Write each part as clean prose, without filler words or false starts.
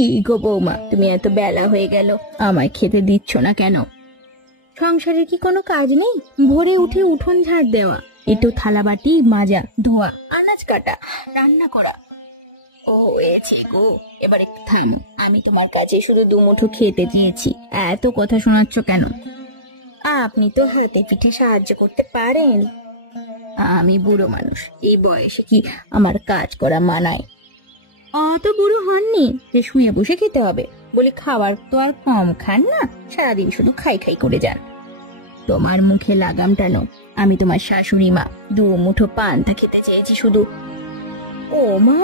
কি গো বৌমা, তুমি এত বেলা হয়ে গেল, আমায় খেতে দিচ্ছ না কেন? সংসারের কি কোনো কাজ নেই? ভোরে উঠে উঠোন ঝাড় দেওয়া, একটু থালাবাটি মাজা, ধোয়া, আনাজ কাটা, রান্না করা। ও হয়েছে গো, এবার একটু থামো। আমি তোমার কাছে শুধু দুমুঠো খেতে চেয়েছি, এত কথা শোনাচ্ছ কেন? আপনি তো হাতে পিঠে সাহায্য করতে পারেন। আমি বুড়ো মানুষ, এই বয়সে কি আমার কাজ করা মানায়? অত বুড়ো হননি যে শুয়ে বসে খেতে হবে। বলে খাবার তো আর কম খান না, সারাদিন শুধু খাই খাই করে যান। তোমার মুখে লাগাম টানো, আমি তোমার শাশুড়ি মা, দু মুঠো পান্তা খেতে চেয়েছি শুধু। ও মা,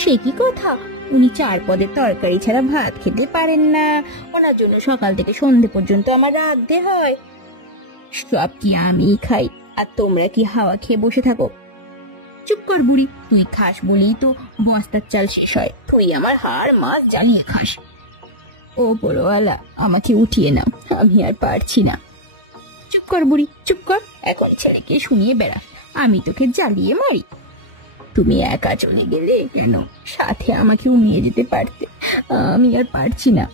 সে কি কথা? উনি 4 পদের তরকারি ছাড়া ভাত খেতে পারেন না, ওনার জন্য সকাল থেকে সন্ধে পর্যন্ত আমার রাঁধতে হয়। সব কি আমি খাই আর তোমরা কি হাওয়া খেয়ে বসে থাকো? চুপ কর বুড়ি, তুই খাস বলেই তো বস্তার চাল শেষ হয়। তুই আমার হাড় মাছ জ্বালিয়ে খাস। ও বড়ওয়ালা, আমাকে উঠিয়ে নাও, আমি আর পারছি না। চুপ কর বুড়ি, চুপ কর। এখন ছেলেকে শুনিয়ে বেড়া, আমি তোকে জ্বালিয়ে মারি। তুমি একা চলে গেলে কেন? সাথে আমাকেও নিয়ে যেতে পারতে। আমি আর পারছি না।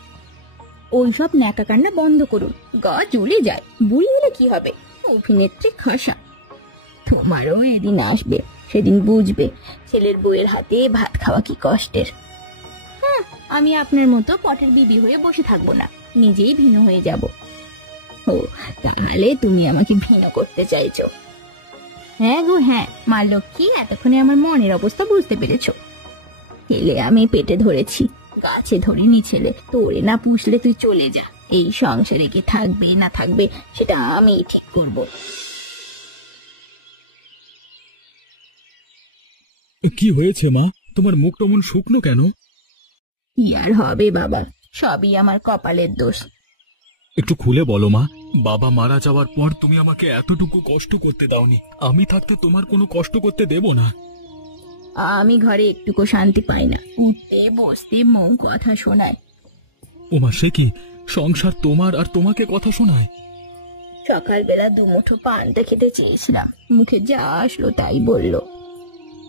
ওইসব ন্যাকা কান্না বন্ধ করুন, গা জ্বলে যায়। বুড়ি হলে কি হবে? অভিনেত্রী খাসা। তোমারও এদিন আসবে, সেদিন বুঝবে ছেলের বউয়ের হাতে ভাত খাওয়া কি কষ্টের। হ্যাঁ, আমি আপনার মতো পটের বিবি হয়ে বসে থাকবো না, নিজেই ভিন্ন হয়ে যাব। ও, তাহলে তুমি আমাকে ভিন্ন করতে চাইছো? হ্যাঁ গো হ্যাঁ, মা লক্ষ্মী, এতক্ষণে আমার মনের অবস্থা বুঝতে পেরেছো। ছেলে আমি পেটে ধরেছি, গাছে ধরিনি ছেলে। তোরে না পুষলে তুই চলে যা। এই সংসারে কে থাকবে না থাকবে সেটা আমি ঠিক করব। কি হয়েছে মা, তোমার মুখ টমন শুকনো কেন? কি আর হবে বাবা, সবই আমার কপালের দোষ। একটু খুলে বলো মা, বাবা মারা যাওয়ার পর তুমি আমাকে এতটুকু কষ্ট করতে দাওনি, আমি থাকতে তোমার কোনো কষ্ট করতে দেব না। আমি ঘরে একটুকু শান্তি পাই না, উঠতে বসতে মন কথা শোনায়। ওমা, সে কি? সংসার তোমার আর তোমাকে কথা শোনায়? সকালবেলা দুমুঠো পান্তা খেতে চেয়েছিলাম, মুখে যা আসলো তাই বললো।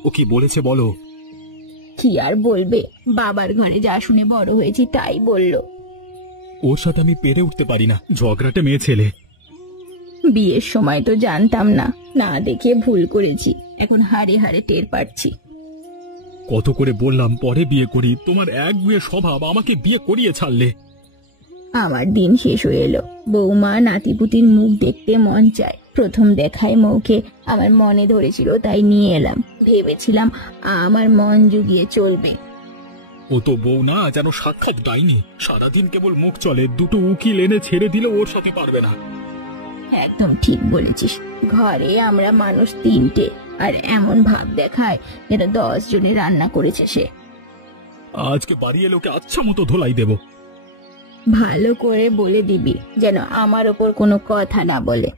ও কি বলেছে বলো? কি আর বলবে, বাবার ঘরে যা শুনে বড় হয়েছি তাই বললো। ওর সাথে আমি পেরে উঠতে পারি না, ঝগড়াটে মেয়ে ছেলে। বিয়ের সময় তো জানতাম না, না দেখে ভুল করেছি, এখন হাড়ে হাড়ে টের পাচ্ছি। কত করে বললাম পরে বিয়ে করি, তোমার একগুঁয়ে স্বভাব, আমাকে বিয়ে করিয়ে ছাড়লে। আমার দিন শেষ হয়ে এলো, বৌমা নাতিপুতির মুখ দেখতে মন চায়। প্রথম দেখায় মৌকে আমার মনে ধরেছিল, তাই নিয়ে এলাম। ভেবেছিলাম আমার মন জুগিয়ে চলবে। ও তো বউ না, যেন সাক্ষাৎ ডাইনি, সারাদিন কেবল মুখ চলে। দুটো উকিল এনে ছেড়ে দিলে ওর সাথে পারবে না। একদম ঠিক বলেছিস, ঘরে আমরা মানুষ 3টে, আর এমন ভাব দেখায় যেন 10 জনে রান্না করেছে সে। আজকে বাড়ি এলে ওকে আচ্ছা মতো ধোলাই দেব। ভালো করে বলে দিবি যেন আমার ওপর কোনো কথা না বলে।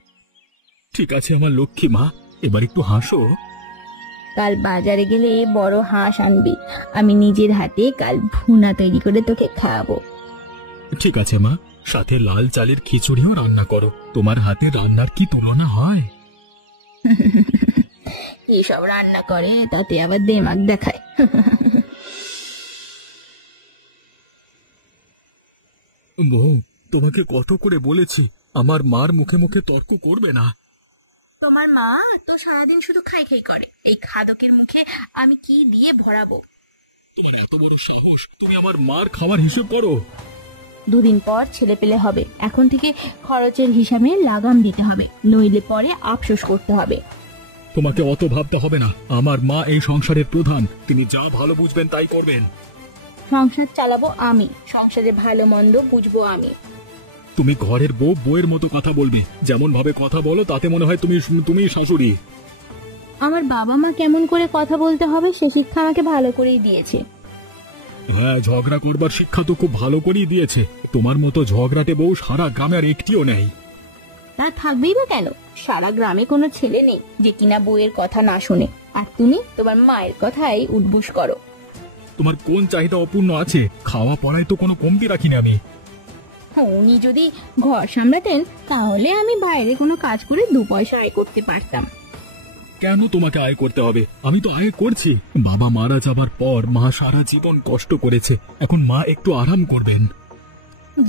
ঠিক আছে আমার লক্ষ্মী মা, এবার একটু হাসো। কাল বাজারে গেলে বড় হাঁস আনবি, আমি নিজের হাতে কাল ভুনা তৈরি করে তোকে খাওয়াবো। ঠিক আছে মা, সাথে লাল চালের খিচুড়িও রান্না করো। তোমার হাতে রান্নার কি তুলনা হয়? কি সব রান্না করে, তাতে আবার দেমাগ দেখায়। বউ, তোমাকে কত করে বলেছি আমার মার মুখে মুখে তর্ক করবে না। তোমার মা তো সারাদিন শুধু খাই খাই করে, এই খাদকের মুখে আমি কি দিয়ে ভরাবো? তোমার এত বড় সাহস, তুমি আমার মার খাবার হিসেব করো? 2 দিন পর ছেলে পেলে হবে, এখন থেকে খরচের হিসাবে লাগাম দিতে হবে, নইলে পরে আফসোস করতে হবে। তোমাকে অত ভাবতে হবে না, আমার মা এই সংসারের প্রধান, তিনি যা ভালো বুঝবেন তাই করবেন। সংসার চালাবো আমি, সংসারে ভালো মন্দ বুঝবো আমি। তুমি ঘরের বউ, বউয়ের মতো কথা বলবে। যেমন ভাবে কথা বলো তাতে মনে হয় তুমি শাশুড়ি। আমার বাবা মা কেমন করে কথা বলতে হবে সে শিক্ষা আমাকে ভালো করেই দিয়েছে। হ্যাঁ, ঝগড়া করবার শিক্ষা তো খুব ভালো করেই দিয়েছে। তোমার মতো ঝগড়াটে বউ সারা গ্রামে আর একটিও নেই। তা থাকবেই বা কেন? সারা গ্রামে কোনো ছেলে নেই যে কিনা বউয়ের কথা না শুনে, আর তুমি তোমার মায়ের কথাই উঠবোস করো। তোমার কোন চাহিদা অপূর্ণ আছে? খাওয়া পড়ায় তো কোনো কমতি রাখিনি আমি। উনি যদি ঘর সামলাতেন তাহলে আমি বাইরে কোনো কাজ করে 2 পয়সা আয় করতে পারতাম। কেন তোমাকে আয় করতে হবে? আমি তো আয় করছি। বাবা মারা যাবার পর মা সারা জীবন কষ্ট করেছে, এখন মা একটু আরাম করবেন।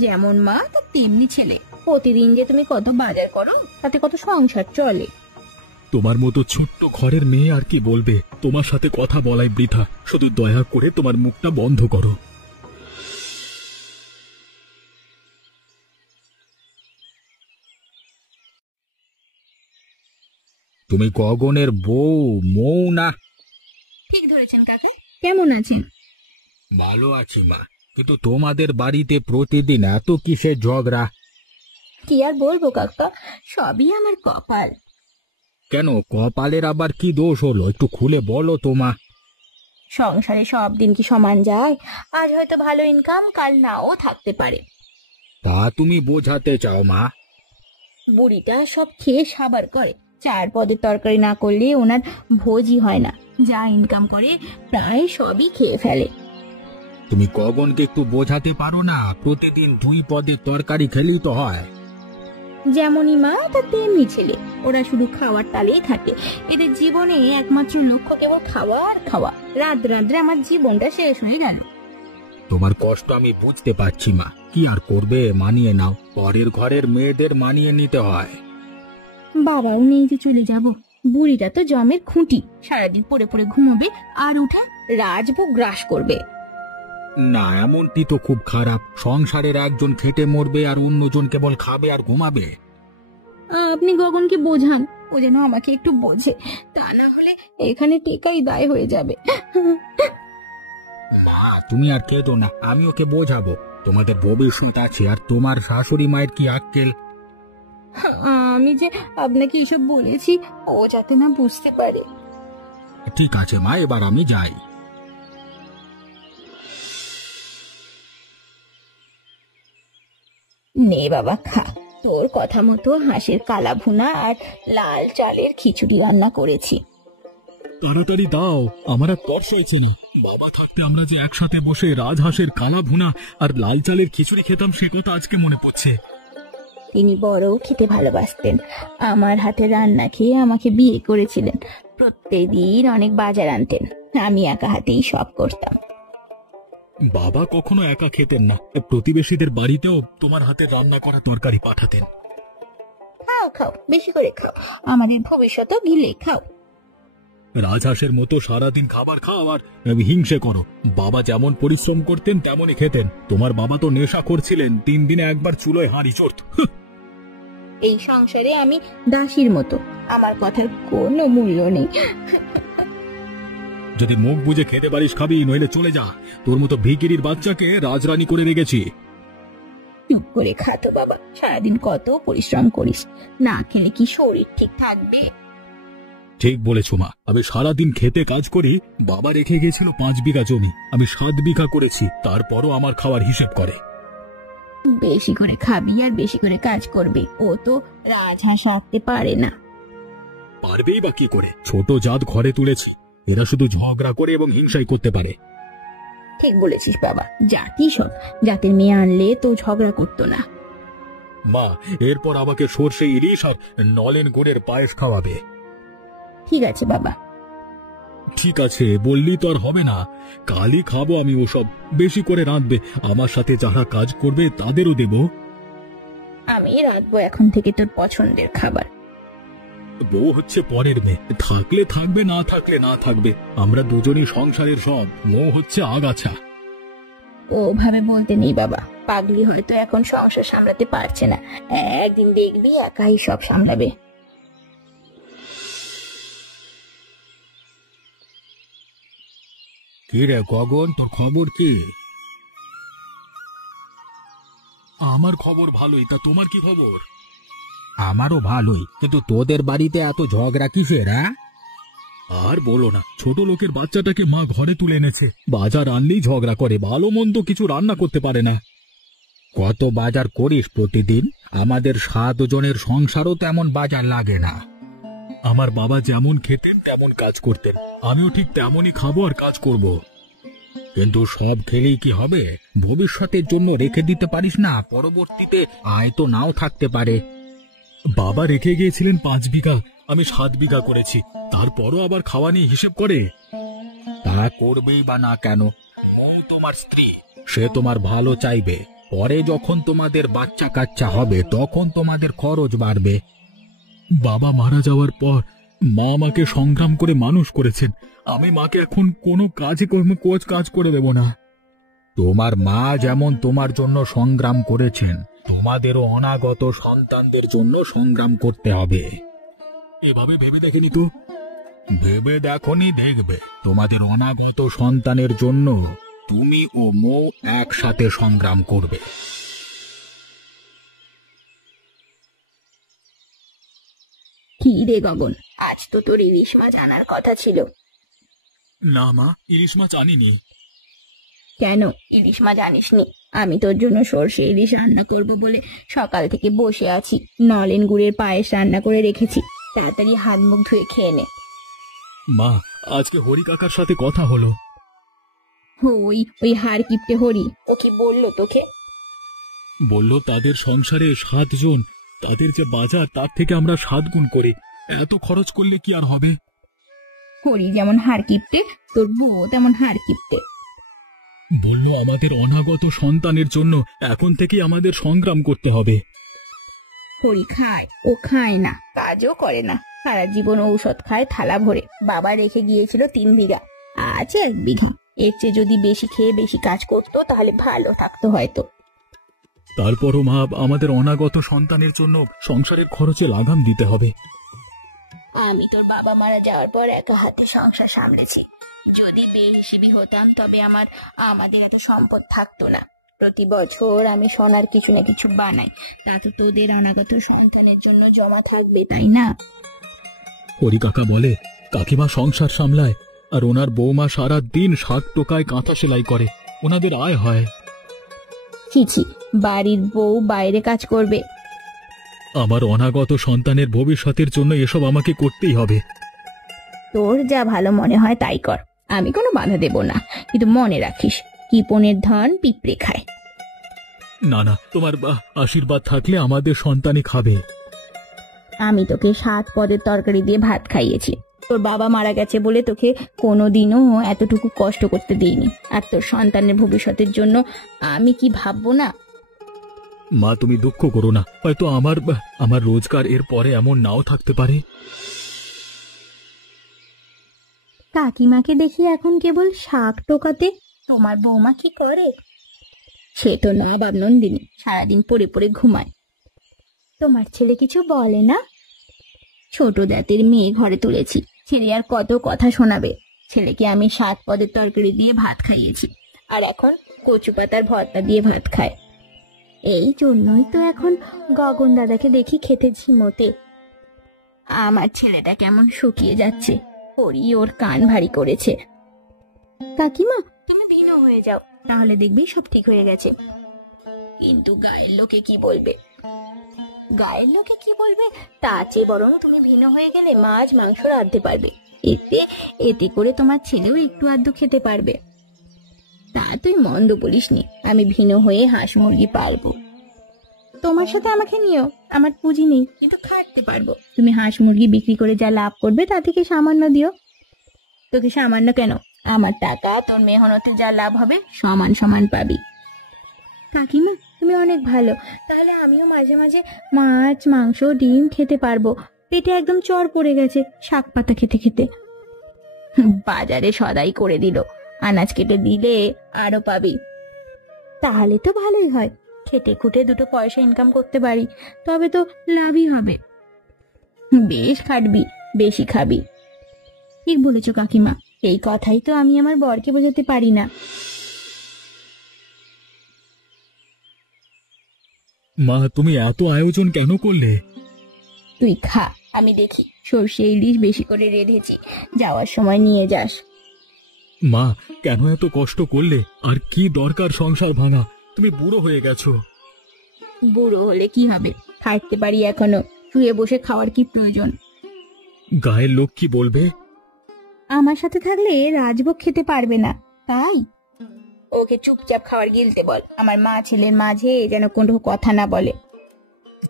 যেমন মা তো তেমনি ছেলে। প্রতিদিন যে তুমি কত বাজার করো, তাতে কত সংসার চলে। তোমার মতো ছোট্ট ঘরের মেয়ে আর কি বলবে? তোমার সাথে কথা বলাই বৃথা। শুধু দয়া করে তোমার মুখটা বন্ধ করো। তুমি গগনের বউ মৌ না? ঠিক ধরেছেন কাকা। কেমন আছেন? ভালো আছি মা, কিন্তু তোমাদের বাড়িতে প্রতিদিন এত কিসের ঝগড়া? কি আর বলবো কাকা, সবই আমার কপাল। কেন, কপালের আবার কি দোষ হলো? একটু খুলে বলো তো মা। সংসারে সব দিন কি সমান যায়? আজ হয়তো ভালো ইনকাম, কাল নাও থাকতে পারে। তা তুমি বোঝাতে চাও মা? বুড়িটা সব খেয়ে সাবার করে। 4 পদের তরকারি না করলে ওনার ভোজই হয় না। যা ইনকাম করে প্রায় সবই খেয়ে ফেলে। তুমি গগনকে একটু বোঝাতে পারো না? প্রতিদিন 2 পদের তরকারি খেলেই তো হয়। যেমনই মা তা তেমনি ছেলে। ওরা শুধু খাওয়ার তালেই থাকে। এদের জীবনে একমাত্র লক্ষ্য কেবল খাওয়া আর খাওয়া। রাত রাত্রে আমার জীবনটা শেষ হয়ে গেল। তোমার কষ্ট আমি বুঝতে পারছি মা, কি আর করবে, মানিয়ে নাও। পরের ঘরের মেয়েদের মানিয়ে নিতে হয়। বাবাও নেই যে চলে যাব। বুড়িটা তো জমের খুঁটি, সারাদিন পড়ে পড়ে ঘুমোবে আর উঠে রাজভোগ গ্রাস করবে। না, এমনটি তো খুব খারাপ। সংসারের একজন খেটে মরবে আর অন্যজন কেবল খাবে আর ঘুমাবে। আপনি গগনকে বোঝান, ও যেন আমাকে একটু বোঝে। তা না হলে এখানে টেকাই দায় হয়ে যাবে। মা, তুমি আর কেঁদো না, আমি ওকে বোঝাবো। তোমাদের ভবিষ্যৎ আছে, আর তোমার শাশুড়ি মায়ের কি আক্কেল। আমি যে আপনাকে এসব বলেছি, ও যাতে না বুঝতে পারে। ঠিক আছে মা, এবার আমি যাই। নে বাবা খা, তোর কথা মতো হাঁসের কালা ভুনা আর লাল চালের খিচুড়ি রান্না করেছি। তাড়াতাড়ি দাও, আমার আর তর্স হয়েছে না। বাবা থাকতে আমরা যে একসাথে বসে রাজহাঁসের কালা ভুনা আর লাল চালের খিচুড়ি খেতাম, সে কথা আজকে মনে পড়ছে। তিনি বড় খেতে ভালোবাসতেন। আমার হাতে রান্না খেয়ে আমাকে বিয়ে করেছিলেন। প্রত্যেকদিন অনেক বাজার আনতেন, আমি একা হাতেই সব করতাম। বাবা কখনো একা খেতেন না, প্রতিবেশীদের বাড়িতেও তোমার হাতে রান্না করা তরকারি পাঠাতেন। খাও খাও, বেশি করে খাও, আমাদের ভবিষ্যৎও গিলে খাও। রাজহাঁসের মতো সারাদিন খাবার খাও আর হিংসে করো। বাবা যেমন পরিশ্রম করতেন তেমনই খেতেন। তোমার বাবা তো নেশা করছিলেন, 3 দিনে একবার চুলোয় হাঁড়ি চড়ত। এই সংসারে আমি দাসীর মতো, আমার কথার কোনো মূল্য নেই। যদি মুখ বুঝে খেতে পারিস খাবি, নইলে চলে যা। তোর মতো ভিকিরির বাচ্চাকে রাজরানী করে রেখেছি। চুপ করে খা তো বাবা, সারাদিন কত পরিশ্রম করিস, না খেলে কি শরীর ঠিক থাকবে? ঠিক বলেছ মা, আমি সারাদিন খেতে কাজ করি। বাবা রেখে গেছিল 5 বিঘা জমি, আমি 7 বিঘা করেছি, তারপরও আমার খাওয়ার হিসেব করে। বেশি করে খাবি আর বেশি করে কাজ করবে। ও তো রাজহাঁস রাখতে পারে না। পারবেই বা কি করে? ছোট জাত ঘরে তুলেছি, এরা শুধু ঝগড়া করে এবং হিংসাই করতে পারে। ঠিক বলেছিস বাবা, জাতি সব। জাতের মেয়ে আনলে তো ঝগড়া করতো না। মা, এরপর আমাকে সর্ষে ইলিশ আর নলেন গুড়ের পায়েস খাওয়াবে। ঠিক আছে বাবা। ঠিক আছে বললি তো আর হবে না, কালই খাবো আমি ওসব। বেশি করে রাঁধবে, আমার সাথে যারা কাজ করবে তাদেরও দেব। আমি রাঁধবো এখন থেকে তোর পছন্দের খাবার। বউ হচ্ছে পরের মেয়ে, থাকলে থাকবে, না থাকলে না থাকবে। আমরা দুজনই সংসারের সব, বউ হচ্ছে আগাছা। ওভাবে বলতে নেই বাবা, পাগলি হয়তো এখন সংসার সামলাতে পারছে না, একদিন দেখবি একাই সব সামলাবে। কি রে গগন, তোর খবর কি? আমার খবর ভালোই, তা তোমার কি খবর? আমারও ভালোই, কিন্তু তোদের বাড়িতে এত ঝগড়া কিসের? আর বলো না, ছোট লোকের বাচ্চাটাকে মা ঘরে তুলে এনেছে। বাজার আনলেই ঝগড়া করে, ভালো মন্দ কিছু রান্না করতে পারে না। কত বাজার করিস প্রতিদিন? আমাদের 7 জনের সংসারও তেমন বাজার লাগে না। আমার বাবা যেমন খেতেন তেমন কাজ করতেন, আমিও ঠিক তেমনই খাবো আর কাজ করব। কিন্তু সব খেলেই কি হবে? ভবিষ্যতের জন্য রেখে দিতে পারিস না? পরবর্তীতে আয় তো নাও থাকতে পারে। বাবা রেখে গিয়েছিলেন 5 বিঘা, আমি 7 বিঘা করেছি, তারপরও আবার খাওয়া নিয়ে হিসেব করে। তা করবেই বা না কেন? মৌ তোমার স্ত্রী, সে তোমার ভালো চাইবে। পরে যখন তোমাদের বাচ্চা কাচ্চা হবে তখন তোমাদের খরচ বাড়বে। বাবা মারা যাওয়ার পর মা আমাকে সংগ্রাম করে মানুষ করেছেন, আমি মাকে এখন কোনো কাজ করে দেব না। তোমার মা যেমন তোমার জন্য সংগ্রাম করেছেন, তোমাদেরও অনাগত সন্তানদের জন্য সংগ্রাম করতে হবে। এভাবে ভেবে দেখেনি তো? ভেবে দেখনি, দেখবে তোমাদের অনাগত সন্তানের জন্য তুমি ও মৌ একসাথে সংগ্রাম করবে। কি রে গগন, আজ তো তোর ইলিশ মাছ আনার কথা ছিল। না মা, ইলিশ মাছ আনিনি। কেন ইলিশ মাছ আনিসনি? আমি তোর জন্য সর্ষে ইলিশ রান্না করব বলে সকাল থেকে বসে আছি। নলেন গুড়ের পায়েস রান্না করে রেখেছি, তাড়াতাড়ি হাত মুখ ধুয়ে খেয়ে নে। মা, আজকে হরি কাকার সাথে কথা হলো। ওই হার কিপটে হরি, ও কি বললো তোকে? বলল তাদের সংসারে 7 জন, তাদের যে বাজার তার থেকে আমরা 7 গুণ করি, এত খরচ করলে কি আর হবে? হরি যেমন হার কিপটে, তোর বউ তেমন হার কিপটে। বলল আমাদের অনাগত সন্তানের জন্য এখন থেকে আমাদের সংগ্রাম করতে হবে। হরি খায়, ও খায় না, কাজও করে না, সারা জীবন ঔষধ খায় থালা ভরে। বাবা রেখে গিয়েছিল 3 বিঘা, আজ 1 বিঘা। এর চেয়ে যদি বেশি খেয়ে বেশি কাজ করতো তাহলে ভালো থাকতো হয়তো। তারপরও মা, আমাদের অনাগত সন্তানের জন্য সংসারের খরচে লাগাম দিতে হবে। আমি তোর বাবা মারা যাওয়ার পর একা হাতে সংসার সামলেছি। যদি বেহিসেবি হতাম তবে আমাদের এত সম্পদ থাকতো না। প্রতি বছর আমি সোনার কিছু না কিছু বানাই, তা তো তোদের অনাগত সন্তানের জন্য জমা থাকবে, তাই না? হরি কাকা বলে কাকিমা সংসার সামলায়, আর ওনার বৌমা সারা দিন 60 টোকায় কাঁথা সেলাই করে, ওনাদের আয় হয়। ছি, বাড়ির বউ বাইরে কাজ করবে? আমার অনাগত সন্তানের ভবিষ্যতের জন্য এসব আমাকে করতেই হবে। তোর যা ভালো মনে হয় তাই কর, আমি কোনো বাধা দেব না, কিন্তু মনে রাখিস কিপনের ধন পিঁপড়ে খায়। না, তোমার আশীর্বাদ থাকলে আমাদের সন্তানই খাবে। আমি তোকে 7 পদের তরকারি দিয়ে ভাত খাইয়েছি। তোর বাবা মারা গেছে বলে তোকে কোনোদিনও এতটুকু কষ্ট করতে দিইনি, আর তোর সন্তানের ভবিষ্যতের জন্য আমি কি ভাববো না? মা, তুমি দুঃখ করো না, হয়তো আমার রোজগার এর পরে এমন নাও থাকতে পারে। কাকিমাকে দেখি এখন কেবল শাক টোকাতে। তোমার বৌমা কি করে? সে তো নবাব নন্দিনী, সারাদিন পড়ে পড়ে ঘুমায়। তোমার ছেলে কিছু বলে না? ছোট দাঁতের মেয়ে ঘরে তুলেছি, ছেলে আর কত কথা শোনাবে। ছেলেকে আমি 7 পদের তরকারি দিয়ে ভাত খাইয়েছি, আর এখন কচু পাতার ভর্তা দিয়ে ভাত খায়। এই জন্যই তো এখন গগন দাদাকে দেখি খেতে ঝিমোতে। আমার ছেলেটা কেমন শুকিয়ে যাচ্ছে, হরি ওর কান ভারী করেছে। কাকিমা, তুমি ভিন্ন হয়ে যাও, তাহলে দেখবি সব ঠিক হয়ে গেছে। কিন্তু গায়ের লোকে কি বলবে? গায়ের লোকে কি বলবে তার চেয়ে বরং তুমি ভিন্ন হয়ে গেলে মাছ মাংস রাঁধতে পারবে, এতে করে তোমার ছেলেও একটু আধটু খেতে পারবে। তা তুই মন্দ বলিসনি, আমি ভিন্ন হয়ে হাঁস মুরগি পালবো। তোমার সাথে আমাকে নিও, আমার পুঁজি নেই, কিন্তু খাটতে পারবো। তুমি হাঁস মুরগি বিক্রি করে যা লাভ করবে তা থেকে সামান্য দিও। তোকে সামান্য কেন, আমার টাকা তোর মেহনতে যা লাভ হবে সমান সমান পাবি। কাকিমা, তুমি অনেক ভালো, তাহলে আমিও মাঝে মাঝে মাছ মাংস ডিম খেতে পারবো। পেটে একদম চর পড়ে গেছে শাক পাতা খেতে খেতে। বাজারে সদাই করে দিল, আনাজ কেটে দিলে আরো পাবি। তাহলে তো ভালোই হয়, খেটে খুটে 2 পয়সা ইনকাম করতে পারি, তবে তো লাভই হবে। বেশ খাটবি, বেশি খাবি। ঠিক বলেছ কাকিমা, এই কথাই তো আমি আমার বরকে বোঝাতে পারি না। মা, তুমি এত আয়োজন কেন করলে? তুই খা, আমি দেখি সর্ষে ইলিশ বেশি করে রেঁধেছি, যাওয়ার সময় নিয়ে যাস। মা, কেন এত কষ্ট করলে? আর কি দরকার সংসার ভাঙা? তুমি বুড়ো হয়ে গেছো। বুড়ো হলে কি হবে, খাইতে পারি এখনো, শুয়ে বসে খাওয়ার কি প্রয়োজন? গায়ের লোক কি বলবে? আমার সাথে থাকলে রাজভোগ খেতে পারবে না, তাই ওকে চুপচাপ খাবার গিলতে বল। আমার মা ছেলের মাঝে যেন কোনো কথা না বলে।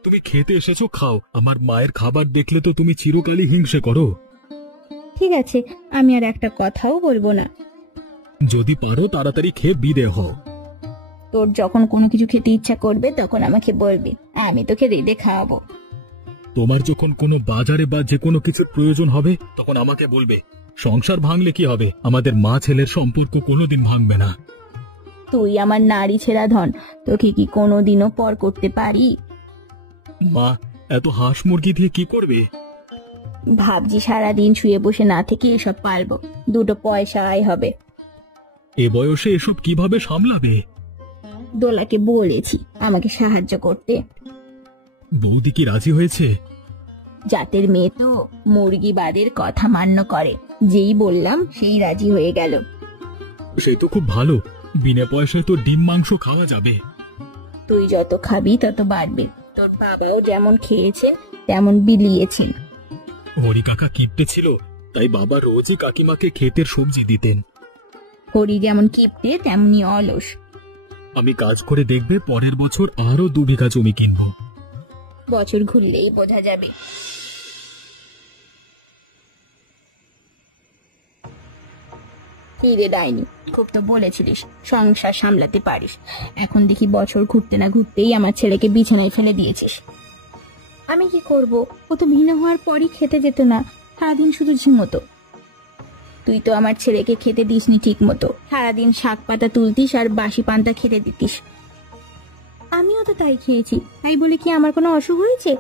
তুমি খেতে এসেছো, খাও। আমার মায়ের খাবার দেখলে তো তুমি চিরকালই হিংসে করো। ঠিক আছে, আমি আর একটা কথাও বলবো না। যদি পারো তাড়াতাড়ি খেয়ে বিদে হও। তোর যখন কোনো কিছু খেতে ইচ্ছা করবে তখন আমাকে বলবি, আমি তোকে রেঁধে খাওয়াবো। তোমার যখন কোনো বাজারে বা যে কোনো কিছুর প্রয়োজন হবে তখন আমাকে বলবে। সংসার ভাঙলে কি হবে, আমাদের মা ছেলের সম্পর্ক কোনোদিন ভাঙবে না। তুই আমার নারী ছেঁড়া ধন, তোকে কি কোনোদিনও পর করতে পারি? মা, এত হাঁস মুরগি দিয়ে কি করবে? ভাবছি সারাদিন শুয়ে বসে না থেকে এসব পারবো, দুটো পয়সা আয় হবে। এ বয়সে এসব কিভাবে সামলাবে? দোলাকে বলেছি আমাকে সাহায্য করতে। বৌদি কি রাজি হয়েছে? জাতের মেয়ে তো মুরগি বাদের কথা মান্য করে, যেই বললাম সেই রাজি হয়ে গেল। সেই তো খুব ভালো, বিনা পয়সায় তো ডিম মাংস খাওয়া যাবে। তুই যত খাবি তত বাড়বে। তোর বাবাও যেমন খেয়েছেন তেমন বিলিয়েছেন। হরি কাকা কিপ্টে ছিল, তাই বাবা রোজই কাকিমাকে ক্ষেতের সবজি দিতেন। হরি যেমন কিপ্টে তেমনি অলস। আমি কাজ করে দেখবে পরের বছর আরো 2 বিঘা জমি কিনবো। বছর ঘুরলেই বোঝা যাবে। রে ডাইনি, খুব তো বলেছিলিস সংসার সামলাতে পারিস, এখন দেখি বছর ঘুরতে না ঘুরতেই আমার ছেলেকে বিছানায় ফেলে দিয়েছিস। আমি কি করব, ও তো ভিন্ন হওয়ার পরই খেতে যেত না, সারাদিন শুধু ঝিমতো। তুই তো আমার ছেলেকে খেতে দিসনি ঠিক মতো, সারাদিন শাক পাতা তুলতিস আর বাসি পান্তা খেতে দিতিস। আমিও তো তাই খেয়েছি, তাই বলে কি আমার কোনো অসুখ হয়েছে?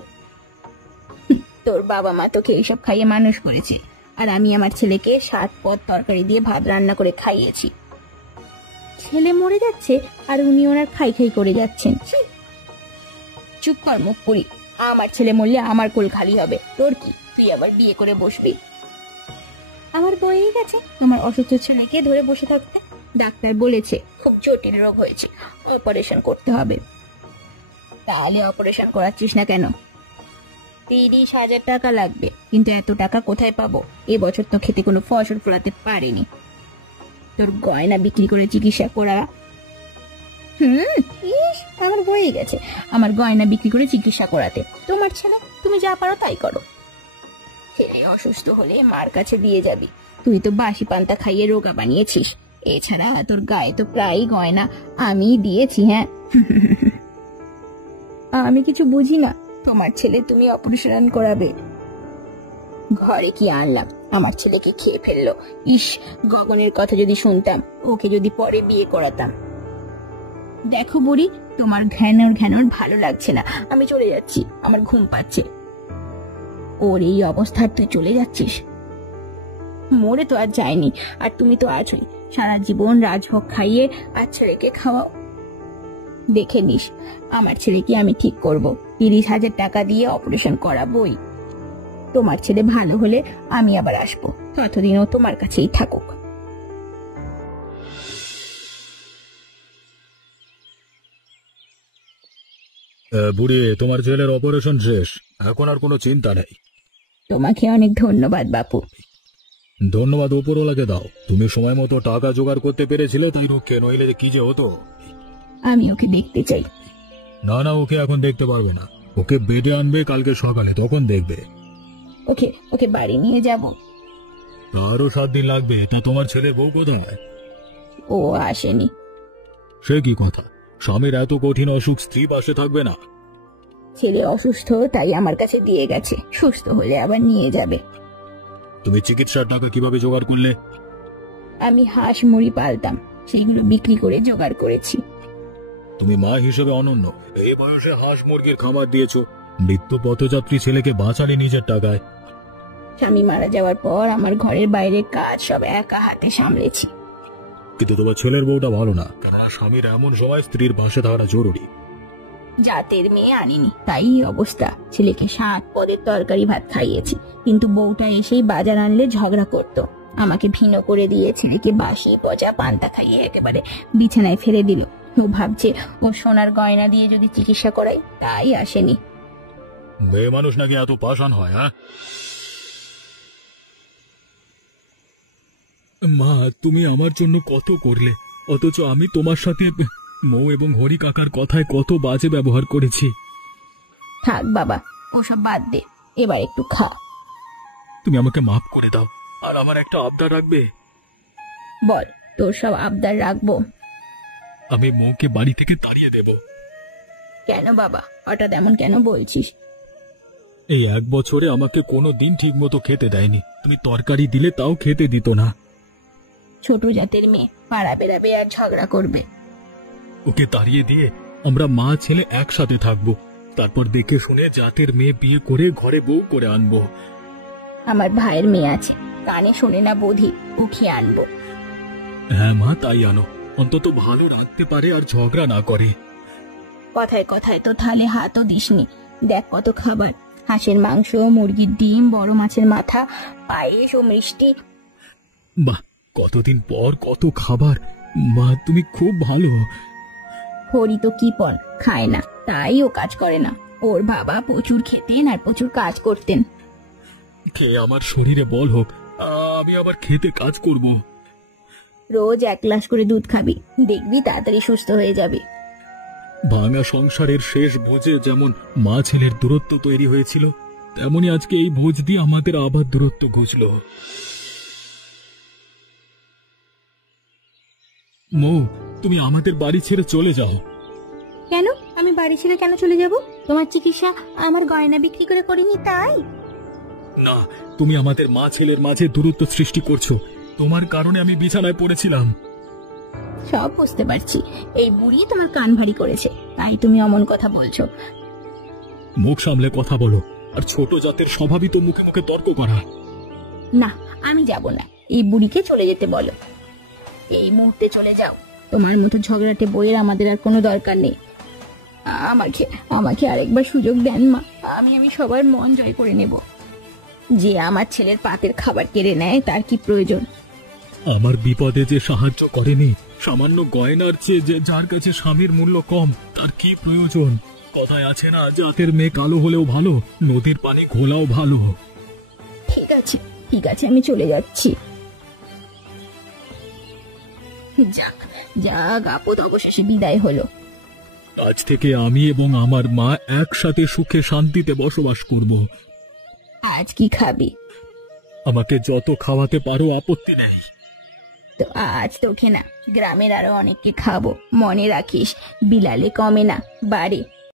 তোর বাবা মা তোকে এইসব খাইয়ে মানুষ করেছে, আর আমি আমার ছেলেকে 7 পদ তরকারি দিয়ে ভাত রান্না করে খাইয়েছি। ছেলে মরে যাচ্ছে আর উনি ওনার খাই খাই করে যাচ্ছেন। চুপ কর মুখ পুরি, আমার ছেলে মরলে আমার কোল খালি হবে, তোর কি? তুই আবার বিয়ে করে বসবি? আমার বয়েই গেছে আমার অসুস্থ ছেলেকে ধরে বসে থাকতে। ডাক্তার বলেছে খুব জটিল রোগ হয়েছে, অপারেশন করতে হবে। তাহলে অপারেশন করাচ্ছিস না কেন? 30,000 টাকা লাগবে, কিন্তু এত টাকা কোথায় পাবো? এবছর তো খেতে কোনো ফসল ফলাতে পারেনি। তোর গয়না বিক্রি করে চিকিৎসা করা। আমার বয়ে গেছে আমার গয়না বিক্রি করে চিকিৎসা করাতে। তোমার ছেলে, তুমি যা পারো তাই করো। ছেলে অসুস্থ হলে মার কাছে দিয়ে যাবি, তুই তো বাসি পান্তা খাইয়ে রোগা বানিয়েছিস। এছাড়া তোর গায়ে তো প্রায় গয়না আমি দিয়েছি। হ্যাঁ, আমি কিছু বুঝি না, তোমার ছেলে তুমি অপারেশন করাবে। ঘরে কি আনলাম, আমার ছেলেকে খেয়ে ফেললো। ইস, গগনের কথা যদি শুনতাম, ওকে যদি পরে বিয়ে করাতাম। দেখো বুড়ি, তোমার ঘ্যানোর ভালো লাগছে না, আমি চলে যাচ্ছি, আমার ঘুম পাচ্ছে। ওর এই অবস্থায় তুই চলে যাচ্ছিস? মরে তো আর যায়নি, আর তুমি তো আছোই, সারা জীবন রাজভোগ খাইয়ে আর ছেলেকে খাওয়াও। দেখে নিস আমার ছেলেকে আমি ঠিক করব, 30,000 টাকা দিয়ে অপারেশন করাবোই। তোমার ছেলে ভালো হলে আমি আবার আসবো, ততদিনও তোমার কাছেই থাকুক। বুড়ি, তোমার ছেলের অপারেশন শেষ, এখন আর কোনো চিন্তা নেই। তোমাকে অনেক ধন্যবাদ বাপু। ধন্যবাদ উপরওয়ালাকে দাও, তুমি সময় মতো টাকা জোগাড় করতে পেরেছিলে তাই রক্ষে, নইলে কি যে হতো। আমি ওকে দেখতে চাই। না না, ওকে এখন দেখতে পারবে না, ওকে বেডে আনবে কালকে সকালে, তখন দেখবে। ওকে বাড়ি নিয়ে যাব। আরো 7 দিন লাগবে। তা তোমার ছেলের বউ কোথায়? ও আসেনি। সে কি কথা, স্বামীর এত কঠিন অসুখ, স্ত্রী পাশে থাকবে না? ছেলে অসুস্থ তাই আমার কাছে দিয়ে গেছে, সুস্থ হলে আবার নিয়ে যাবে। তুমি চিকিৎসার টাকা কিভাবে জোগাড় করলে? আমি হাঁস মুড়ি পালতাম, সেগুলো বিক্রি করে জোগাড় করেছি। তুমি মা হিসেবে অনন্য, এই বয়সে হাঁস মুরগির খাবার দিয়েছো, মৃত্যু পথযাত্রী ছেলেকে বাঁচালে নিজের টাকায়। স্বামী মারা যাওয়ার পর আমার ঘরের বাইরের কাজ সব একা হাতে সামলেছি। কিন্তু তোমার ছেলের বউটা ভালো না, কেননা স্বামীর এমন সময় স্ত্রীর পাশে থাকাটা জরুরি। জাতের মেয়ে আনিনি, তাই অবস্থা। ছেলেকে 7 পদের তরকারি ভাত খাইয়েছি, কিন্তু বউটা এসেই বাজার আনলে ঝগড়া করত, আমাকে ভিন্ন করে দিয়ে ছেলেকে বাসি পচা পান্তা খাইয়ে একেবারে বিছানায় ফেলে দিল। ও ভাবছে ও সোনার গয়না দিয়ে যদি চিকিৎসা করাই, তাই আসেনি। মেয়ে মানুষ নাকি এত পাষাণ হয়? হ্যাঁ মা, তুমি আমার জন্য কত করলে, অথচ আমি তোমার সাথে মৌ এবং হরি কাকার কথায় কত বাজে ব্যবহার করেছি। থাক বাবা, ওসব বাদ দে, এবার একটু খা। তুমি আমাকে মাফ করে দাও, আর আমার একটা আবদার রাখবে। বল, তোর সব আবদার রাখবো। আমি মৌকে বাড়ি থেকে তাড়িয়ে দেব। কেন বাবা, হঠাৎ এমন কেন বলছিস? এই 1 বছরে আমাকে কোনো দিন ঠিক মতো খেতে দেয়নি। তুমি তরকারি দিলে তাও খেতে দিত না। ছোট জাতের মেয়ে, পাড়া বেড়াবে আর ঝগড়া করবে। ওকে তাড়িয়ে দিয়ে আমরা মা ছেলে একসাথে থাকবো, তারপর দেখে শুনে জাতের মেয়ে বিয়ে করে ঘরে বউ করে আনবো। আমার ভাইয়ের মেয়ে আছে, কানে শোনে না বোধি, উঠিয়ে আনবো। হ্যাঁ মা, তাই আনো, অন্তত ভালো রাঁধতে পারে আর ঝগড়া না করে। কথায় কথায় তো থালে হাতও দিসনি। দেখ কত খাবার, হাঁসের মাংস, মুরগির ডিম, বড় মাছের মাথা, পায়েস ও মিষ্টি। বাহ, কতদিন পর কত খাবার। মা, তুমি খুব ভালো। হরি তো কিপন, খায় না, তাই ও কাজ করে না। ওর বাবা প্রচুর খেতেন আর প্রচুর কাজ করতেন। খেয়ে আমার শরীরে বল হোক, আমি আবার খেতে কাজ করব। রোজ 1 গ্লাস করে দুধ খাবি, দেখবি তাড়াতাড়ি সুস্থ হয়ে যাবে। ভাঙা সংসারের শেষ ভোজে যেমন মা ছেলের দূরত্ব তৈরি হয়েছিল, তেমনি আজকে এই ভোজ দিয়ে আমাদের আবার দূরত্ব ঘুচল। মৌ, তুমি আমাদের বাড়ি ছেড়ে চলে যাও। কেন? আমি বাড়ি ছেড়ে কেন চলে যাব? তোমার চিকিৎসা আমার গয়না বিক্রি করে করিনি তাই? না, তুমি আমাদের মা ছেলের মাঝে দূরত্ব সৃষ্টি করছো। তোমার কারণে আমি বিছানায় পড়েছিলাম। সব বুঝতে পারছি, এই বুড়ি তোমার কান ভারী করেছে, তাই তুমি অমন কথা বলছো। মুখ সামলে কথা বলো, আর ছোট জাতের স্বভাবই তো মুখে মুখে তর্ক করা। না, আমি যাব না, এই বুড়িকে চলে যেতে বলো। এই মুহূর্তে চলে যাও, তোমার মতো ঝগড়াটে বইয়ের আমাদের আর কোনো দরকার নেই। আমাকে আরেকবার সুযোগ দেন মা, আমি সবার মন জয় করে নেব। যে আমার ছেলের পাতের খাবার কেড়ে নেয় তার কি প্রয়োজন? আমার বিপদে যে সাহায্য করেনি, সামান্য গয়নার চেয়ে যে যার কাছে স্বামীর মূল্য কম, তার কি প্রয়োজন? কথায় আছে না, জাতের মেয়ে কালো হলেও ভালো, নদীর পানি ঘোলাও ভালো। ঠিক আছে, আমি চলে যাচ্ছি। যাক, আপদ অবশেষে বিদায় হলো। আজ থেকে আমি এবং আমার মা একসাথে সুখে শান্তিতে বসবাস করব। আজ কি খাবি? আমাকে যত খাওয়াতে পারো, আপত্তি নেই। তো আজ তোকে না, গ্রামের আরো অনেককে খাবো। মনে রাখিস, বিলালে কমে না, বাড়ে।